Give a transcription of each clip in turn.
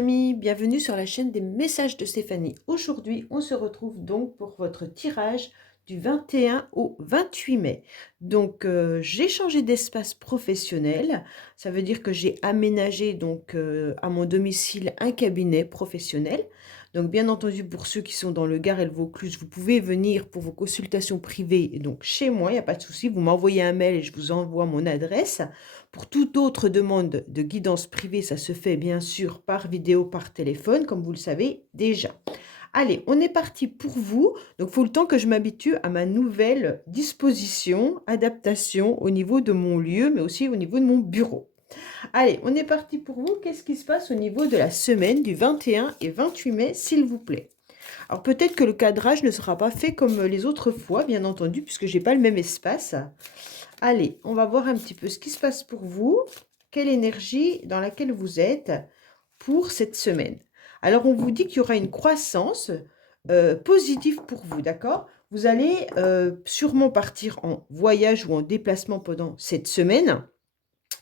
amis, bienvenue sur la chaîne des messages de Stéphanie. Aujourd'hui, on se retrouve donc pour votre tirage du 21 au 28 mai. Donc, j'ai changé d'espace professionnel. Ça veut dire que j'ai aménagé donc à mon domicile un cabinet professionnel. Donc, bien entendu, pour ceux qui sont dans le Gard et le Vaucluse, vous pouvez venir pour vos consultations privées. Donc, chez moi, il n'y a pas de souci. Vous m'envoyez un mail et je vous envoie mon adresse. Pour toute autre demande de guidance privée, ça se fait bien sûr par vidéo, par téléphone, comme vous le savez déjà. Allez, on est parti pour vous. Donc, il faut le temps que je m'habitue à ma nouvelle disposition, adaptation au niveau de mon lieu, mais aussi au niveau de mon bureau. Allez, on est parti pour vous. Qu'est-ce qui se passe au niveau de la semaine du 21 et 28 mai, s'il vous plaît? Alors, peut-être que le cadrage ne sera pas fait comme les autres fois, bien entendu, puisque je n'ai pas le même espace. Allez, on va voir un petit peu ce qui se passe pour vous. Quelle énergie dans laquelle vous êtes pour cette semaine. Alors, on vous dit qu'il y aura une croissance positive pour vous, d'accord? Vous allez sûrement partir en voyage ou en déplacement pendant cette semaine.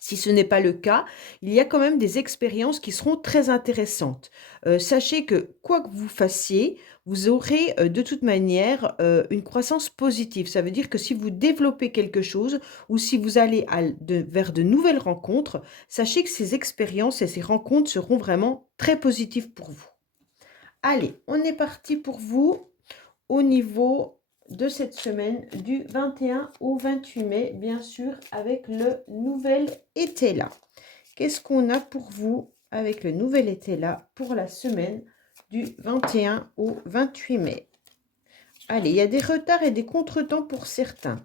Si ce n'est pas le cas, il y a quand même des expériences qui seront très intéressantes. Sachez que quoi que vous fassiez, vous aurez de toute manière une croissance positive. Ça veut dire que si vous développez quelque chose ou si vous allez vers de nouvelles rencontres, sachez que ces expériences et ces rencontres seront vraiment très positives pour vous. Allez, on est parti pour vous au niveau de cette semaine du 21 au 28 mai, bien sûr, avec le nouvel été là. Qu'est-ce qu'on a pour vous avec le nouvel été là pour la semaine du 21 au 28 mai? Allez, il y a des retards et des contretemps pour certains.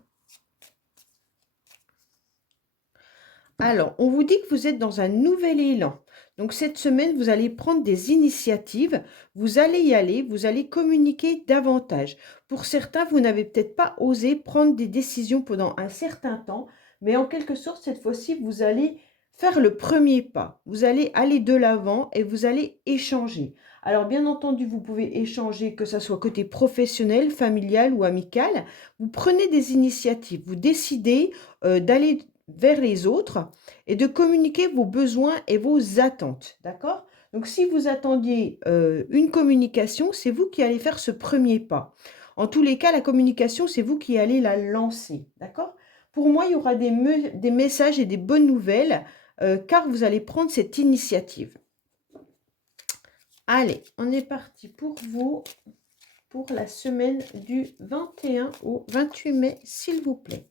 Alors, on vous dit que vous êtes dans un nouvel élan. Donc, cette semaine, vous allez prendre des initiatives, vous allez y aller, vous allez communiquer davantage. Pour certains, vous n'avez peut-être pas osé prendre des décisions pendant un certain temps, mais en quelque sorte, cette fois-ci, vous allez faire le premier pas. Vous allez aller de l'avant et vous allez échanger. Alors, bien entendu, vous pouvez échanger, que ce soit côté professionnel, familial ou amical. Vous prenez des initiatives, vous décidez d'aller vers les autres et de communiquer vos besoins et vos attentes, d'accord? Donc, si vous attendiez une communication, c'est vous qui allez faire ce premier pas. En tous les cas, la communication, c'est vous qui allez la lancer, d'accord? Pour moi, il y aura des messages et des bonnes nouvelles car vous allez prendre cette initiative. Allez, on est parti pour vous pour la semaine du 21 au 28 mai, s'il vous plaît.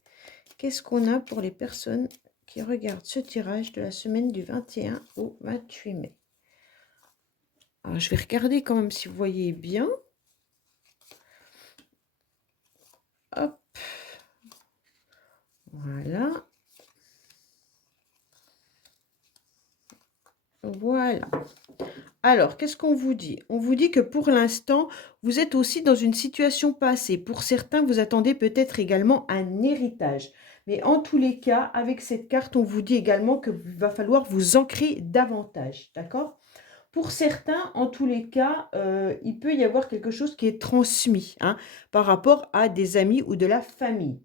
Qu'est-ce qu'on a pour les personnes qui regardent ce tirage de la semaine du 21 au 28 mai? Alors, je vais regarder quand même si vous voyez bien. Hop. Voilà. Voilà. Alors, qu'est-ce qu'on vous dit? On vous dit que pour l'instant, vous êtes aussi dans une situation passée. Pour certains, vous attendez peut-être également un héritage. Mais en tous les cas, avec cette carte, on vous dit également qu'il va falloir vous ancrer davantage. D'accord? Pour certains, en tous les cas, il peut y avoir quelque chose qui est transmis par rapport à des amis ou de la famille.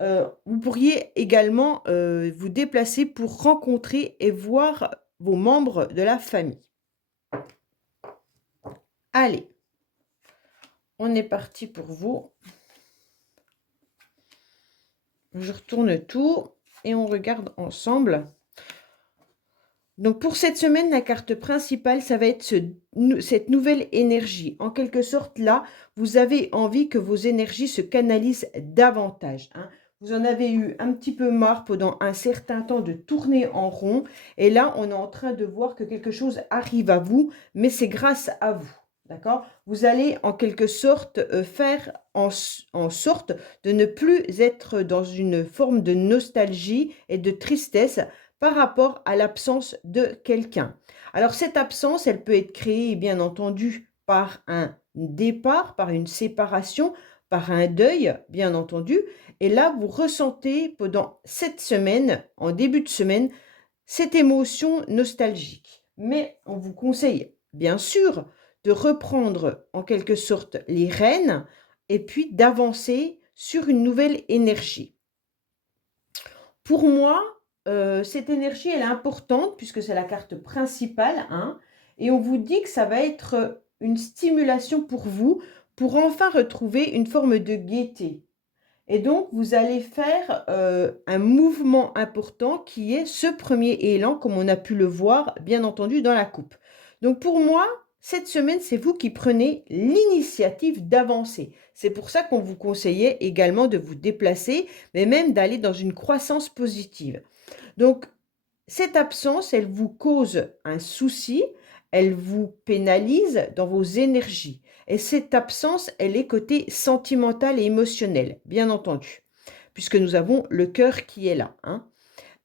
Vous pourriez également vous déplacer pour rencontrer et voir vos membres de la famille. Allez, on est parti pour vous. Je retourne tout et on regarde ensemble. Donc, pour cette semaine, la carte principale, ça va être cette nouvelle énergie. En quelque sorte, là, vous avez envie que vos énergies se canalisent davantage. Vous en avez eu un petit peu marre pendant un certain temps de tourner en rond. Et là, on est en train de voir que quelque chose arrive à vous, mais c'est grâce à vous. D'accord? Vous allez en quelque sorte faire en sorte de ne plus être dans une forme de nostalgie et de tristesse par rapport à l'absence de quelqu'un. Alors, cette absence, elle peut être créée, bien entendu, par un départ, par une séparation, par un deuil, bien entendu. Et là, vous ressentez pendant cette semaine, en début de semaine, cette émotion nostalgique. Mais on vous conseille, bien sûr, de reprendre en quelque sorte les rênes et puis d'avancer sur une nouvelle énergie. Pour moi, cette énergie, elle est importante puisque c'est la carte principale. et on vous dit que ça va être une stimulation pour vous, pour enfin retrouver une forme de gaieté. Et donc, vous allez faire un mouvement important qui est ce premier élan, comme on a pu le voir, bien entendu, dans la coupe. Donc, pour moi, cette semaine, c'est vous qui prenez l'initiative d'avancer. C'est pour ça qu'on vous conseillait également de vous déplacer, mais même d'aller dans une croissance positive. Donc, cette absence, elle vous cause un souci, elle vous pénalise dans vos énergies. Et cette absence, elle est côté sentimental et émotionnel, bien entendu, puisque nous avons le cœur qui est là, hein.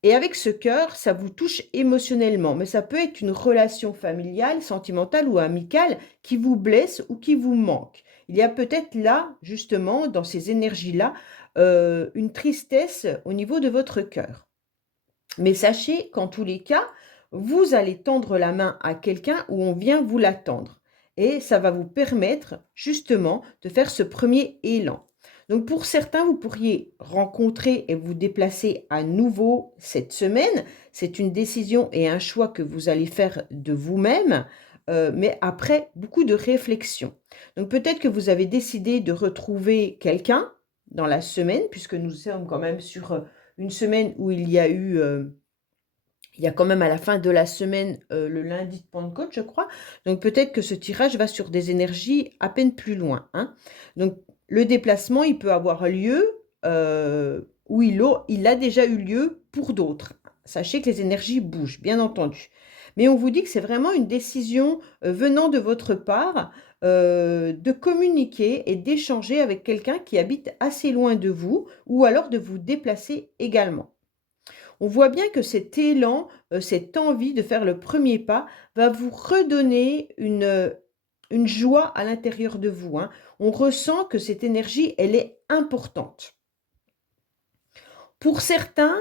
Et avec ce cœur, ça vous touche émotionnellement, mais ça peut être une relation familiale, sentimentale ou amicale qui vous blesse ou qui vous manque. Il y a peut-être là, justement, dans ces énergies-là, une tristesse au niveau de votre cœur. Mais sachez qu'en tous les cas, vous allez tendre la main à quelqu'un où on vient vous la tendre. Et ça va vous permettre justement de faire ce premier élan. Donc pour certains, vous pourriez rencontrer et vous déplacer à nouveau cette semaine. C'est une décision et un choix que vous allez faire de vous-même, mais après beaucoup de réflexion. Donc peut-être que vous avez décidé de retrouver quelqu'un dans la semaine, puisque nous sommes quand même sur une semaine où il y a quand même à la fin de la semaine, le lundi de Pentecôte, je crois. Donc peut-être que ce tirage va sur des énergies à peine plus loin, hein. Donc le déplacement, il peut avoir lieu, ou il a déjà eu lieu pour d'autres. Sachez que les énergies bougent, bien entendu. Mais on vous dit que c'est vraiment une décision, venant de votre part, de communiquer et d'échanger avec quelqu'un qui habite assez loin de vous ou alors de vous déplacer également. On voit bien que cet élan, cette envie de faire le premier pas va vous redonner une joie à l'intérieur de vous, hein. On ressent que cette énergie, elle est importante. Pour certains,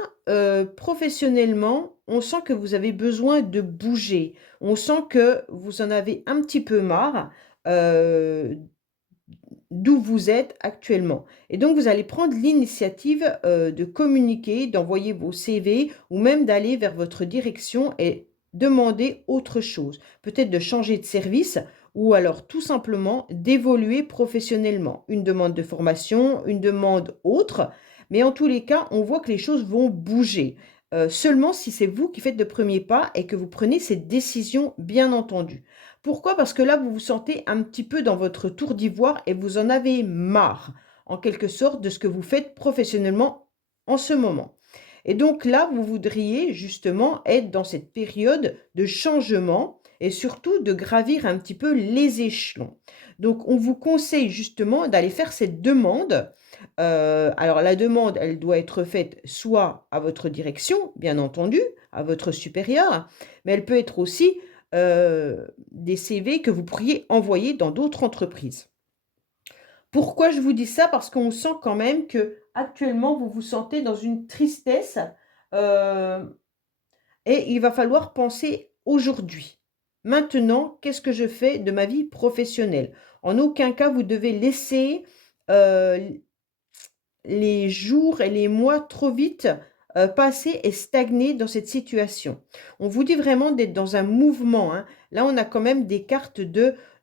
professionnellement, on sent que vous avez besoin de bouger. On sent que vous en avez un petit peu marre, heu, d'où vous êtes actuellement. Et donc, vous allez prendre l'initiative de communiquer, d'envoyer vos CV ou même d'aller vers votre direction et demander autre chose. Peut-être de changer de service ou alors tout simplement d'évoluer professionnellement. Une demande de formation, une demande autre. Mais en tous les cas, on voit que les choses vont bouger. Seulement si c'est vous qui faites le premier pas et que vous prenez cette décision, bien entendu. Pourquoi? Parce que là, vous vous sentez un petit peu dans votre tour d'ivoire et vous en avez marre, en quelque sorte, de ce que vous faites professionnellement en ce moment. Et donc là, vous voudriez justement être dans cette période de changement et surtout de gravir un petit peu les échelons. Donc, on vous conseille justement d'aller faire cette demande. Alors, la demande, elle doit être faite soit à votre direction, bien entendu, à votre supérieur, mais elle peut être aussi des CV que vous pourriez envoyer dans d'autres entreprises. Pourquoi je vous dis ça? Parce qu'on sent quand même que actuellement vous vous sentez dans une tristesse, heu et il va falloir penser aujourd'hui. Maintenant, qu'est-ce que je fais de ma vie professionnelle? En aucun cas vous devez laisser, heu, les jours et les mois trop vite, passer et stagner dans cette situation. On vous dit vraiment d'être dans un mouvement, hein. Là, on a quand même des cartes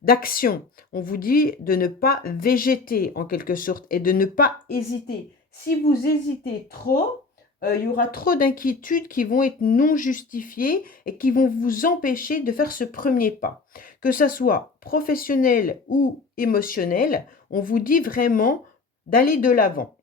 d'action. On vous dit de ne pas végéter en quelque sorte et de ne pas hésiter. Si vous hésitez trop, il y aura trop d'inquiétudes qui vont être non justifiées et qui vont vous empêcher de faire ce premier pas. Que ça soit professionnel ou émotionnel, on vous dit vraiment d'aller de l'avant.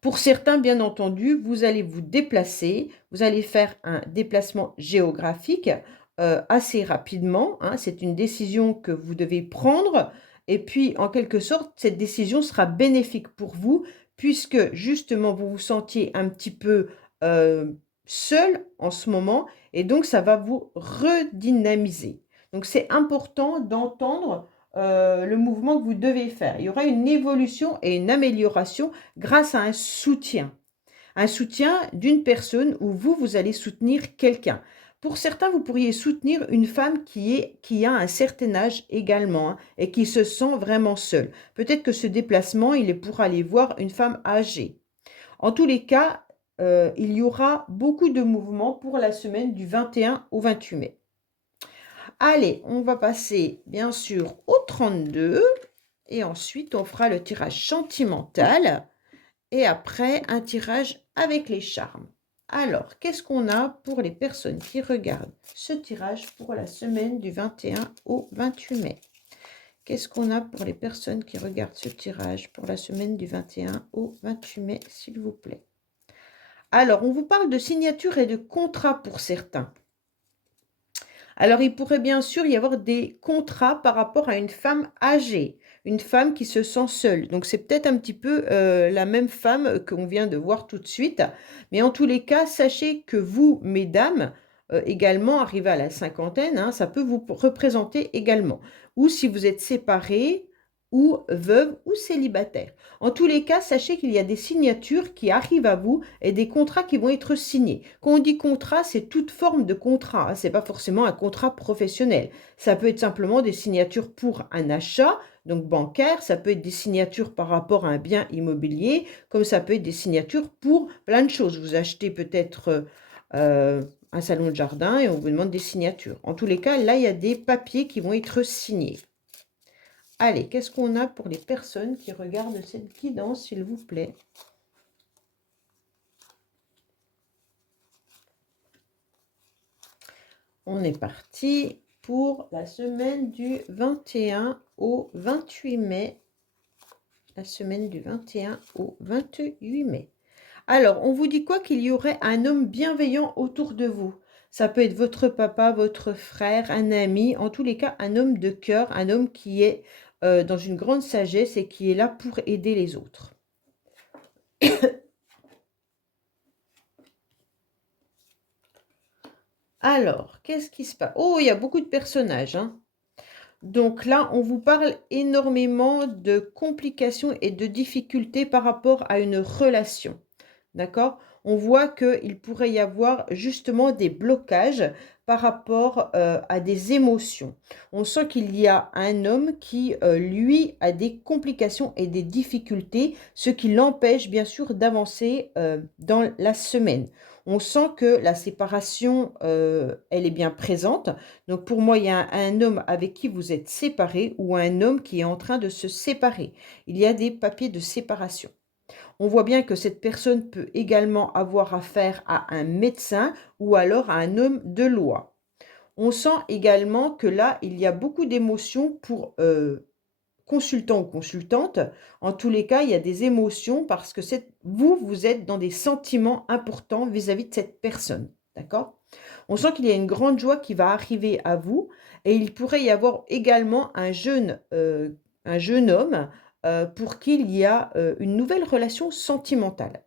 Pour certains, bien entendu, vous allez vous déplacer, vous allez faire un déplacement géographique, assez rapidement, hein. C'est une décision que vous devez prendre et puis, en quelque sorte, cette décision sera bénéfique pour vous puisque, justement, vous vous sentiez un petit peu, seul en ce moment et donc ça va vous redynamiser. Donc c'est important d'entendre, le mouvement que vous devez faire. Il y aura une évolution et une amélioration grâce à un soutien. Un soutien d'une personne où vous, vous allez soutenir quelqu'un. Pour certains, vous pourriez soutenir une femme qui a un certain âge également, hein, et qui se sent vraiment seule. Peut-être que ce déplacement, il est pour aller voir une femme âgée. En tous les cas, il y aura beaucoup de mouvements pour la semaine du 21 au 28 mai. Allez, on va passer bien sûr au 32 et ensuite on fera le tirage sentimental et après un tirage avec les charmes. Alors, qu'est-ce qu'on a pour les personnes qui regardent ce tirage pour la semaine du 21 au 28 mai? Qu'est-ce qu'on a pour les personnes qui regardent ce tirage pour la semaine du 21 au 28 mai, s'il vous plaît? Alors, on vous parle de signature et de contrat pour certains. Alors, il pourrait bien sûr y avoir des contrats par rapport à une femme âgée, une femme qui se sent seule. Donc, c'est peut-être un petit peu la même femme qu'on vient de voir tout de suite. Mais en tous les cas, sachez que vous, mesdames, également arrivées à la cinquantaine, hein, ça peut vous représenter également. Ou si vous êtes séparée, ou veuve, ou célibataire. En tous les cas, sachez qu'il y a des signatures qui arrivent à vous et des contrats qui vont être signés. Quand on dit contrat, c'est toute forme de contrat, hein. Ce n'est pas forcément un contrat professionnel. Ça peut être simplement des signatures pour un achat, donc bancaire. Ça peut être des signatures par rapport à un bien immobilier, comme ça peut être des signatures pour plein de choses. Vous achetez peut-être un salon de jardin et on vous demande des signatures. En tous les cas, là, il y a des papiers qui vont être signés. Allez, qu'est-ce qu'on a pour les personnes qui regardent cette guidance, s'il vous plaît? On est parti pour la semaine du 21 au 28 mai. La semaine du 21 au 28 mai. Alors, on vous dit quoi? Qu'il y aurait un homme bienveillant autour de vous. Ça peut être votre papa, votre frère, un ami, en tous les cas, un homme de cœur, un homme qui est dans une grande sagesse et qui est là pour aider les autres. Alors, qu'est-ce qui se passe? Oh, il y a beaucoup de personnages, hein. Donc là, on vous parle énormément de complications et de difficultés par rapport à une relation. D'accord? On voit qu'il pourrait y avoir justement des blocages par rapport à des émotions. On sent qu'il y a un homme qui, lui, a des complications et des difficultés, ce qui l'empêche bien sûr d'avancer dans la semaine. On sent que la séparation, elle est bien présente. Donc pour moi, il y a un homme avec qui vous êtes séparés ou un homme qui est en train de se séparer. Il y a des papiers de séparation. On voit bien que cette personne peut également avoir affaire à un médecin ou alors à un homme de loi. On sent également que là, il y a beaucoup d'émotions pour consultant ou consultante. En tous les cas, il y a des émotions parce que vous êtes dans des sentiments importants vis-à-vis de cette personne. D'accord? On sent qu'il y a une grande joie qui va arriver à vous et il pourrait y avoir également un jeune homme pour qui il y a une nouvelle relation sentimentale.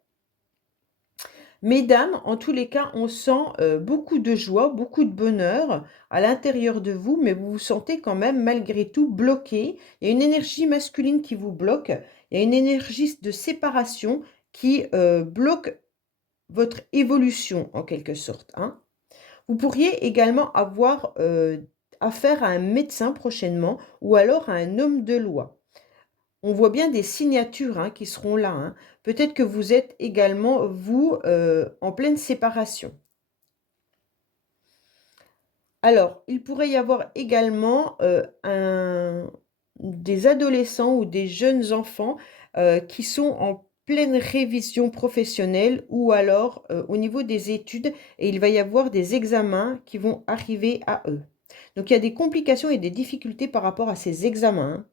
Mesdames, en tous les cas, on sent beaucoup de joie, beaucoup de bonheur à l'intérieur de vous, mais vous vous sentez quand même malgré tout bloqué. Il y a une énergie masculine qui vous bloque, il y a une énergie de séparation qui bloque votre évolution en quelque sorte, hein. Vous pourriez également avoir affaire à un médecin prochainement ou alors à un homme de loi. On voit bien des signatures hein, qui seront là, hein. Peut-être que vous êtes également, vous, en pleine séparation. Alors, il pourrait y avoir également des adolescents ou des jeunes enfants qui sont en pleine révision professionnelle ou alors au niveau des études et il va y avoir des examens qui vont arriver à eux. Donc, il y a des complications et des difficultés par rapport à ces examens, hein.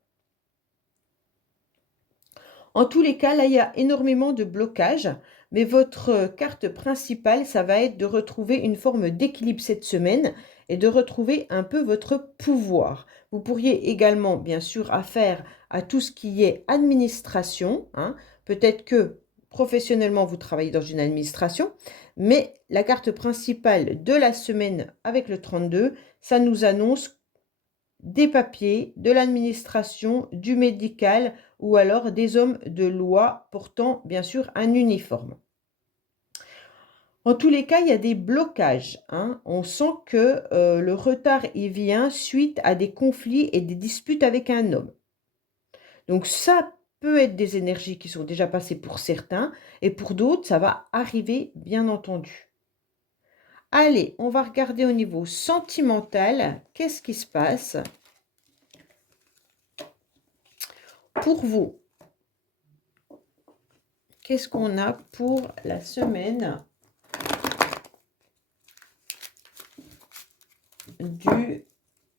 En tous les cas, là, il y a énormément de blocages, mais votre carte principale, ça va être de retrouver une forme d'équilibre cette semaine et de retrouver un peu votre pouvoir. Vous pourriez également, bien sûr, affaire à tout ce qui est administration, hein. Peut-être que professionnellement, vous travaillez dans une administration, mais la carte principale de la semaine avec le 32, ça nous annonce des papiers, de l'administration, du médical ou alors des hommes de loi portant bien sûr un uniforme. En tous les cas, il y a des blocages, hein. On sent que le retard y vient suite à des conflits et des disputes avec un homme. Donc ça peut être des énergies qui sont déjà passées pour certains et pour d'autres, ça va arriver bien entendu. Allez, on va regarder au niveau sentimental. Qu'est-ce qui se passe pour vous? Qu'est-ce qu'on a pour la semaine du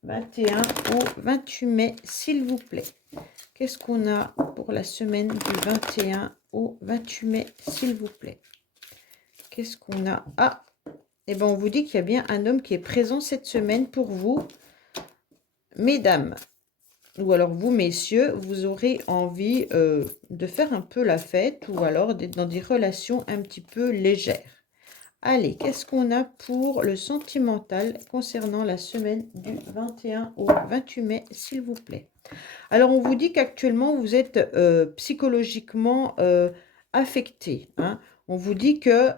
21 au 28 mai, s'il vous plaît? Qu'est-ce qu'on a pour la semaine du 21 au 28 mai, s'il vous plaît? Qu'est-ce qu'on a? Ah, et bien on vous dit qu'il y a bien un homme qui est présent cette semaine pour vous, mesdames. Ou alors vous, messieurs, vous aurez envie de faire un peu la fête ou alors d'être dans des relations un petit peu légères. Allez, qu'est-ce qu'on a pour le sentimental concernant la semaine du 21 au 28 mai, s'il vous plaît? Alors, on vous dit qu'actuellement, vous êtes psychologiquement affecté, hein. On vous dit que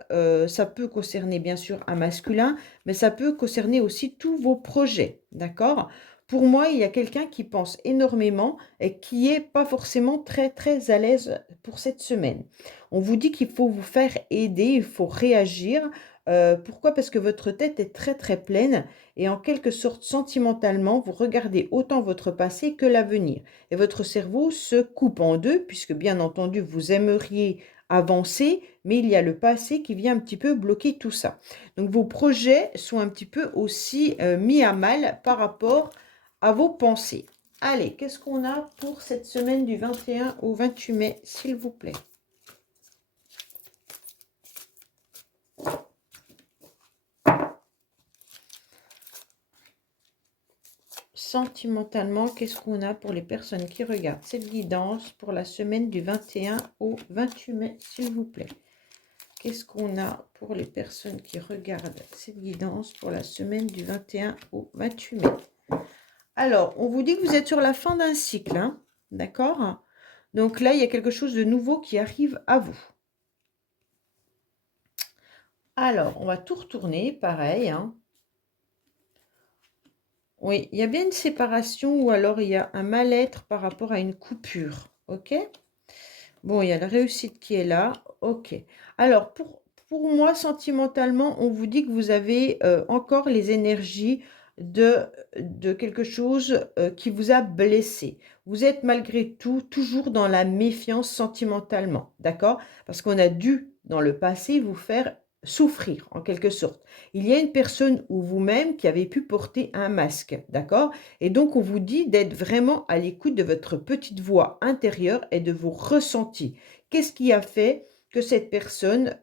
ça peut concerner bien sûr un masculin, mais ça peut concerner aussi tous vos projets, d'accord? Pour moi, il y a quelqu'un qui pense énormément et qui n'est pas forcément très très à l'aise pour cette semaine. On vous dit qu'il faut vous faire aider, il faut réagir. Pourquoi? Parce que votre tête est très très pleine et en quelque sorte sentimentalement, vous regardez autant votre passé que l'avenir. Et votre cerveau se coupe en deux, puisque bien entendu, vous aimeriez avancer, mais il y a le passé qui vient un petit peu bloquer tout ça. Donc vos projets sont un petit peu aussi mis à mal par rapport à vos pensées. Allez, qu'est-ce qu'on a pour cette semaine du 21 au 28 mai, s'il vous plaît? Sentimentalement, qu'est-ce qu'on a pour les personnes qui regardent cette guidance pour la semaine du 21 au 28 mai, s'il vous plaît? Qu'est-ce qu'on a pour les personnes qui regardent cette guidance pour la semaine du 21 au 28 mai? Alors, on vous dit que vous êtes sur la fin d'un cycle, hein, d'accord? Donc là, il y a quelque chose de nouveau qui arrive à vous. Alors, on va tout retourner, pareil, hein. Oui, il y a bien une séparation ou alors il y a un mal-être par rapport à une coupure, ok? Bon, il y a la réussite qui est là, ok. Alors, pour moi, sentimentalement, on vous dit que vous avez encore les énergies de, de quelque chose qui vous a blessé. Vous êtes malgré tout toujours dans la méfiance sentimentalement, d'accord? Parce qu'on a dû, dans le passé, vous faire souffrir, en quelque sorte. Il y a une personne ou vous-même qui avez pu porter un masque, d'accord? Et donc, on vous dit d'être vraiment à l'écoute de votre petite voix intérieure et de vos ressentis. Qu'est-ce qui a fait que cette personne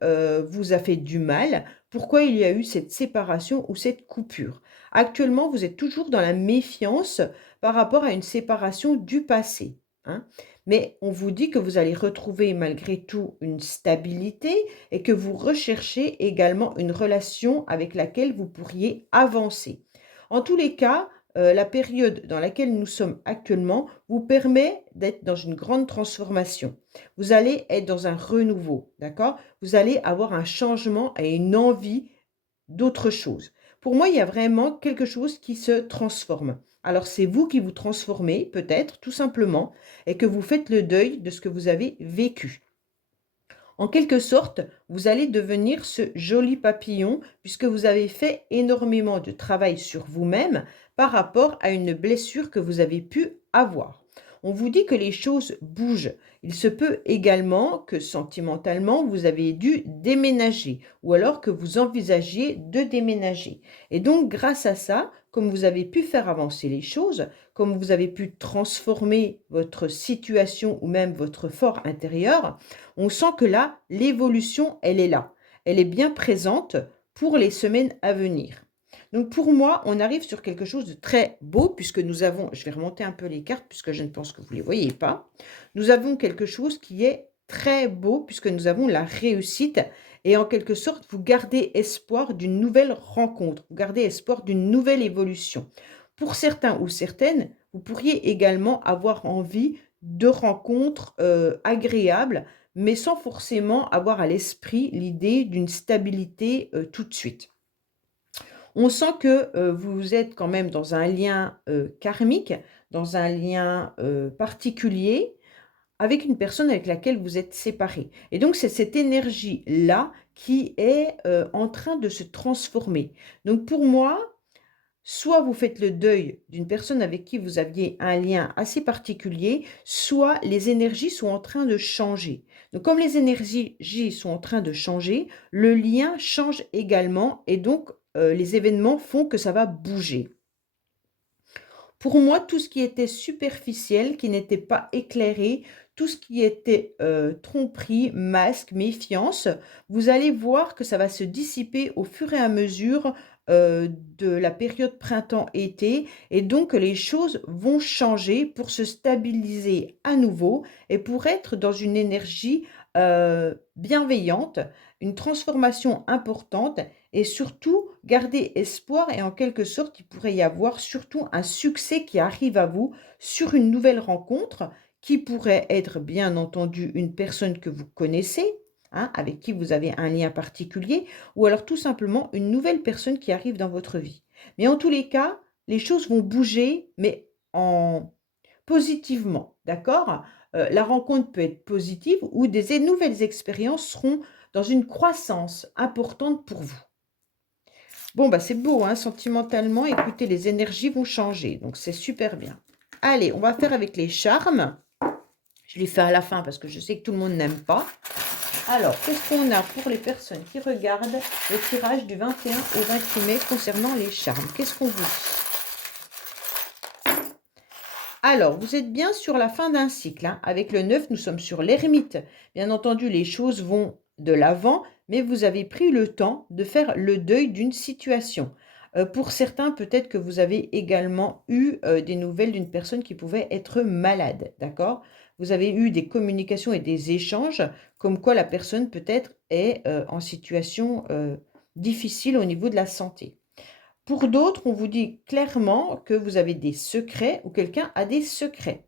vous a fait du mal? Pourquoi il y a eu cette séparation ou cette coupure? Actuellement, vous êtes toujours dans la méfiance par rapport à une séparation du passé, hein. Mais on vous dit que vous allez retrouver malgré tout une stabilité et que vous recherchez également une relation avec laquelle vous pourriez avancer. En tous les cas, la période dans laquelle nous sommes actuellement vous permet d'être dans une grande transformation. Vous allez être dans un renouveau, d'accord? Vous allez avoir un changement et une envie d'autre chose. Pour moi, il y a vraiment quelque chose qui se transforme. Alors, c'est vous qui vous transformez, peut-être, tout simplement, et que vous faites le deuil de ce que vous avez vécu. En quelque sorte, vous allez devenir ce joli papillon puisque vous avez fait énormément de travail sur vous-même par rapport à une blessure que vous avez pu avoir. On vous dit que les choses bougent. Il se peut également que sentimentalement, vous avez dû déménager ou alors que vous envisagiez de déménager. Et donc, grâce à ça, comme vous avez pu faire avancer les choses, comme vous avez pu transformer votre situation ou même votre fort intérieur, on sent que là, l'évolution, elle est là. Elle est bien présente pour les semaines à venir. Donc pour moi, on arrive sur quelque chose de très beau puisque nous avons, je vais remonter un peu les cartes puisque je ne pense que vous ne les voyez pas, nous avons quelque chose qui est très beau puisque nous avons la réussite et en quelque sorte, vous gardez espoir d'une nouvelle rencontre, vous gardez espoir d'une nouvelle évolution. Pour certains ou certaines, vous pourriez également avoir envie de rencontres agréables mais sans forcément avoir à l'esprit l'idée d'une stabilité tout de suite. On sent que vous êtes quand même dans un lien karmique, dans un lien particulier, avec une personne avec laquelle vous êtes séparés. Et donc, c'est cette énergie-là qui est en train de se transformer. Donc pour moi, soit vous faites le deuil d'une personne avec qui vous aviez un lien assez particulier, soit les énergies sont en train de changer. Donc comme les énergies sont en train de changer, le lien change également et donc les événements font que ça va bouger. Pour moi, tout ce qui était superficiel, qui n'était pas éclairé, tout ce qui était tromperie, masque, méfiance, vous allez voir que ça va se dissiper au fur et à mesure de la période printemps-été et donc les choses vont changer pour se stabiliser à nouveau et pour être dans une énergie bienveillante, une transformation importante et surtout garder espoir et en quelque sorte, il pourrait y avoir surtout un succès qui arrive à vous sur une nouvelle rencontre qui pourrait être bien entendu une personne que vous connaissez, hein, avec qui vous avez un lien particulier, ou alors tout simplement une nouvelle personne qui arrive dans votre vie. Mais en tous les cas, les choses vont bouger, mais en positivement, d'accord? La rencontre peut être positive ou des nouvelles expériences seront dans une croissance importante pour vous. Bon, bah, c'est beau, hein, sentimentalement, écoutez, les énergies vont changer, donc c'est super bien. Allez, on va faire avec les charmes. Je les fais à la fin parce que je sais que tout le monde n'aime pas. Alors, qu'est-ce qu'on a pour les personnes qui regardent le tirage du 21 au 28 mai concernant les charmes? Qu'est-ce qu'on vous dit? Alors, vous êtes bien sur la fin d'un cycle, hein. Avec le 9, nous sommes sur l'ermite. Bien entendu, les choses vont de l'avant, mais vous avez pris le temps de faire le deuil d'une situation. Pour certains, peut-être que vous avez également eu des nouvelles d'une personne qui pouvait être malade, d'accord? Vous avez eu des communications et des échanges, comme quoi la personne peut-être est en situation difficile au niveau de la santé. Pour d'autres, on vous dit clairement que vous avez des secrets ou quelqu'un a des secrets.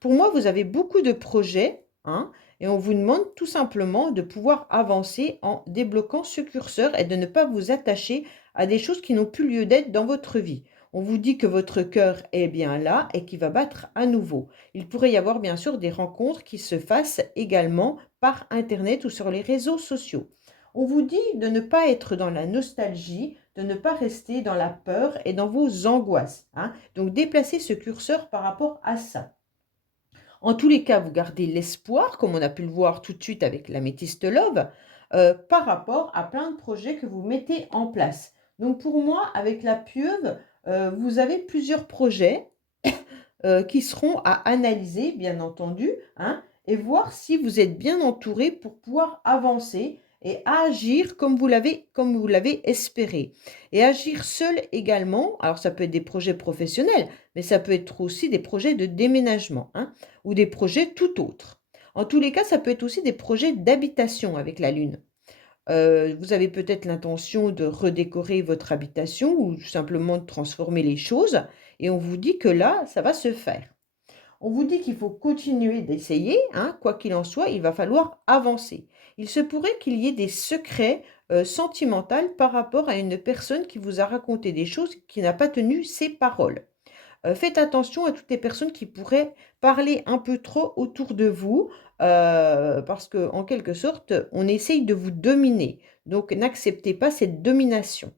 Pour moi, vous avez beaucoup de projets, hein, et on vous demande tout simplement de pouvoir avancer en débloquant ce curseur et de ne pas vous attacher à des choses qui n'ont plus lieu d'être dans votre vie. On vous dit que votre cœur est bien là et qu'il va battre à nouveau. Il pourrait y avoir bien sûr des rencontres qui se fassent également par Internet ou sur les réseaux sociaux. On vous dit de ne pas être dans la nostalgie, de ne pas rester dans la peur et dans vos angoisses, hein. Donc déplacez ce curseur par rapport à ça. En tous les cas, vous gardez l'espoir, comme on a pu le voir tout de suite avec l'améthyste love, par rapport à plein de projets que vous mettez en place. Donc pour moi, avec la pieuvre, vous avez plusieurs projets qui seront à analyser, bien entendu, hein, et voir si vous êtes bien entouré pour pouvoir avancer et agir comme vous l'avez espéré. Et agir seul également, alors ça peut être des projets professionnels, mais ça peut être aussi des projets de déménagement, hein, ou des projets tout autres. En tous les cas, ça peut être aussi des projets d'habitation avec la Lune. Vous avez peut-être l'intention de redécorer votre habitation ou simplement de transformer les choses et on vous dit que là, ça va se faire. On vous dit qu'il faut continuer d'essayer, hein, quoi qu'il en soit, il va falloir avancer. Il se pourrait qu'il y ait des secrets sentimentaux par rapport à une personne qui vous a raconté des choses qui n'a pas tenu ses paroles. Faites attention à toutes les personnes qui pourraient parler un peu trop autour de vous, parce qu'en quelque sorte, on essaye de vous dominer. Donc n'acceptez pas cette domination.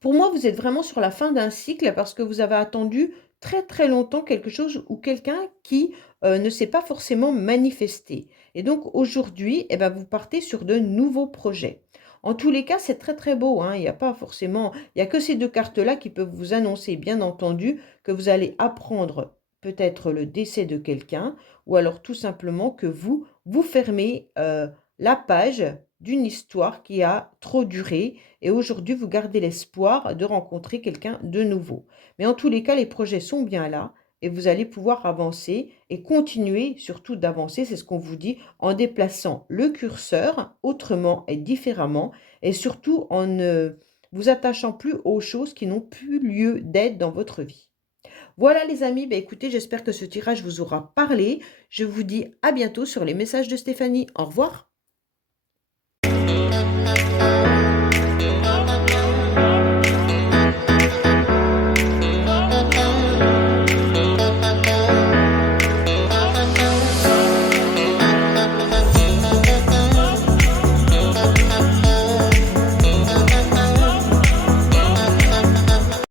Pour moi, vous êtes vraiment sur la fin d'un cycle parce que vous avez attendu très très longtemps quelque chose ou quelqu'un qui ne s'est pas forcément manifesté. Et donc aujourd'hui, eh ben, vous partez sur de nouveaux projets. En tous les cas, c'est très très beau, hein. Il n'y a pas forcément, il n'y a que ces deux cartes-là qui peuvent vous annoncer, bien entendu, que vous allez apprendre peut-être le décès de quelqu'un ou alors tout simplement que vous fermez la page d'une histoire qui a trop duré et aujourd'hui, vous gardez l'espoir de rencontrer quelqu'un de nouveau. Mais en tous les cas, les projets sont bien là et vous allez pouvoir avancer et continuer surtout d'avancer, c'est ce qu'on vous dit, en déplaçant le curseur autrement et différemment et surtout en ne vous attachant plus aux choses qui n'ont plus lieu d'être dans votre vie. Voilà les amis, bah écoutez, j'espère que ce tirage vous aura parlé. Je vous dis à bientôt sur les messages de Stéphanie. Au revoir.